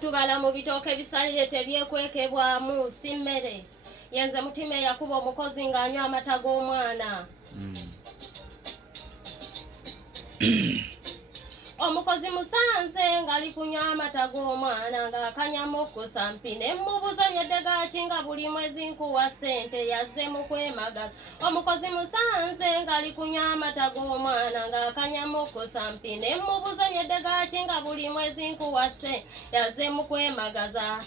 Tubala mu bitooke bisalire tebyekwekebwamu si mmere. Yenze mutima yakuba omukozi ng'anywa amata g'omwana. Omukozi musanze ngali kunywa amata g'omwana ng'akanyamu okusampi ne mubuzonyedde gakinga buli mwezi nkuwa ssente yazze mu kwemagaza. Omukozi musanze ngali kunywa amata g'omwana ng'akanyamu okusampi ne mubuzonyedde gakinga buli mwezi nkuwa ssente yazze mu kwemagaza.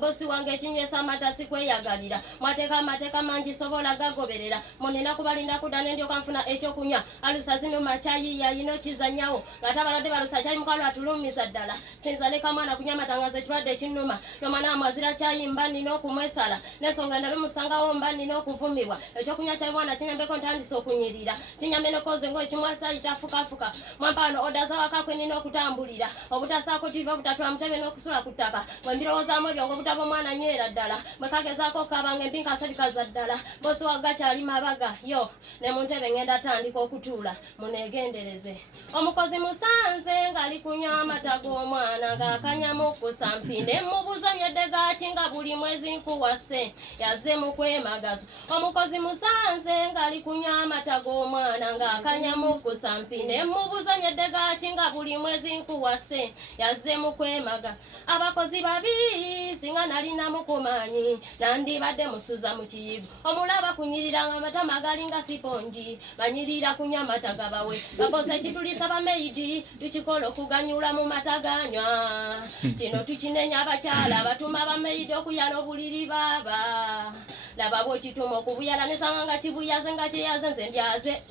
Bosi wange ekinywesa amata sikweyagalira mwateeka amateeka mangi sobola gagoberera munina kubalinda kudda ne ndyoka nfuna ekyokunywa alusa zino macayi yayino kizanyawo ng'atabala balusa chayi mukalo atulumisa ddala sinzaleka mwana kunywa matangazo ekirwadde ekinnuma nomwana amwazira chayi mbani n'okumwesala n'ensonga endala musangawo mbani n'okuvumibwa ekyokunywa chayi mwana kinyambeko ntandise okunyirira kinyambe nokoze ngo ekimwasa itafukafuka mwampano oda zawakakwe nina okutambulira obutasaako tiva obutatula mutebe n'okusula ku ttaka bwe mbirowoozamu ebyo ng'obutaba omwana nywera ddala bwe kagezaako okukabanga empinka asabikaza ddala bosi wagakyali mabaga yo ne mu ntebe ngenda tandika okutuula muneegendereze. Omukozi musanze ngali kunywa amata g'omwana ng'akanyamu okusampi ne mubuzonyedde gakinga buli mwezi nkuwa ssente yazze mu kwemagaza. Omukozi musanze ngali kunywa amata g'omwana ng'akanyamu okusampi ne mubuzonyedde gakinga buli mwezi nkuwa ssente yazze mu kwemagaza. Abakozi babi singa nalina mukumanyi nandibadde musuza mu kiyigo omulaba kunyirira amata magali nga siponji banyirira kunywa amata gabawe bakoze ekitulisa bameidi tukikola okuganyula mu mata ganywa kino tukinenya abakyala batuma bameidi okuyala obuliri baba laba bwekituma okubuyala nesanga nga kibuyaze nga kyeyaze nze mbyaze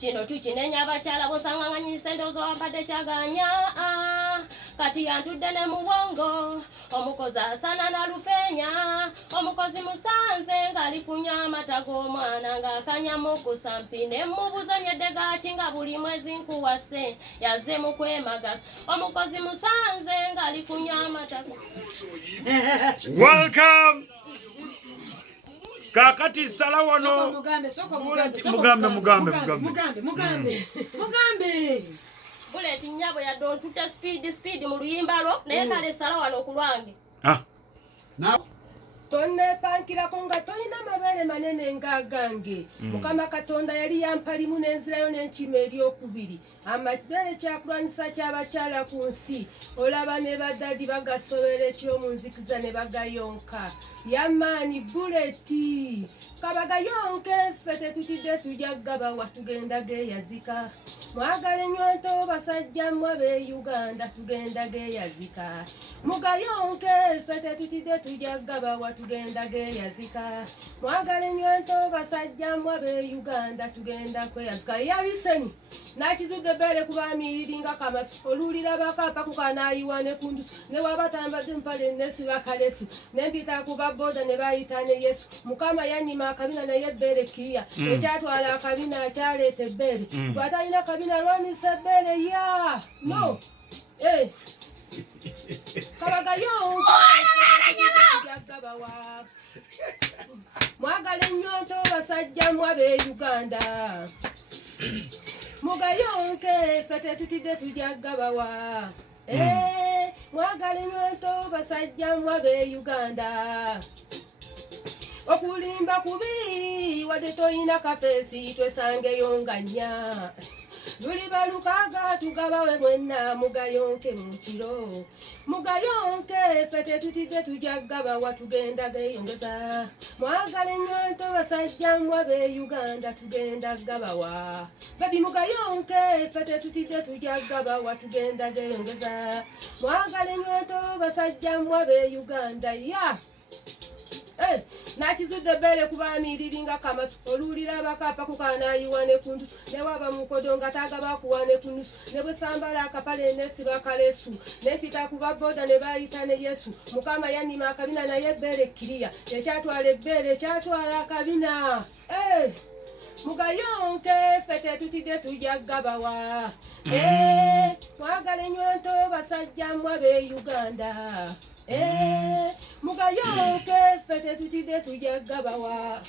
kino tukinenya abakyala bosanga nga nyinyi sente ozowampadde kyaganya kati yantudde ne muwongo omukozi asana na lufeenya. Omukozi musanze ngali kunywa amata g'omwana ng'akanyamu okusampi ne mubuzonyedde gakinga buli mwezi nkuwa ssente yazze mu kwemagaza. Omukozi musanze ngali kunywa amata. Welcome. Kakati salawano mugambe buleti nyabo ya don't tuta speed mu luyimba lo naye kale salawano okulwange tonne pankira konga toyina mabere manene ngagange mukama katonda yali yampalimu n'enzirayo n'enkima eryokubiri amabere kyakulwanyisa ky'abakyala ku nsi olaba ne badadi bagasobera ekyomunzikiza ne bagayonka yamaani buleti kabagayonke ffe tetutidde tujja gabawa tugenda geeyazika mwagala ennywanto basajja mmwe ab'e Uganda tugenda geeyazika mugayonke ffe tetutidde tujja gabawa tugenda geeyazika mwagala ennywanto basajja mmwe ab'e Uganda tugenda kweyazika yaliseni nakizudde bere kubamiriringa kamasu oluulira bakapa kukanayiwa ne kundusu ne wabatambadde mpale nesiba kalesu nempita kuba boda ne bayita ne Yesu mukama yanyima akabina naye ebbere kiriya ekyatwala akabina akyaleeta ebbere twatalina akabina lwanisa ebbere ya no kabagayonka mwagala ennywanto basajja mmwe ab'e Uganda mugayonke ffe tetutidde tujja gabawa mwagala ennywanto basajja mmwe ab'e Uganda okulimba kubi wadde toyina kafeesi twesangeyo nga nnya luli balukaga tugabawe mwenna mugayonke mu kiro mugayonke ffe tetutidde tujja gabawa tugenda geeyongeza mwagala ennywanto basajja mmwe ab'e Uganda tugenda gabawa babi mugayonke ffe tetutidde tujja gabawa tugenda geeyongeza mwagala ennywanto basajja mmwe ab'e Uganda ya nakizudde bere kubamiriringa kamasu oluulira abakapa kukanayiwa ne kundusu ne waba mukodo nga tagaba kuwa ne kundusu ne bwesambala akapale nesiba kalesu nempita kuba boda ne bayita ne Yesu mukama yannima akabina naye bere kiriya ekyatwala ebbere ekyatwala akabina mugayonke ffe tetutidde tujja gabawa mwagala ennywanto basajja mmwe ab'e Uganda mugayonke ffe tetutidde tujja gabawa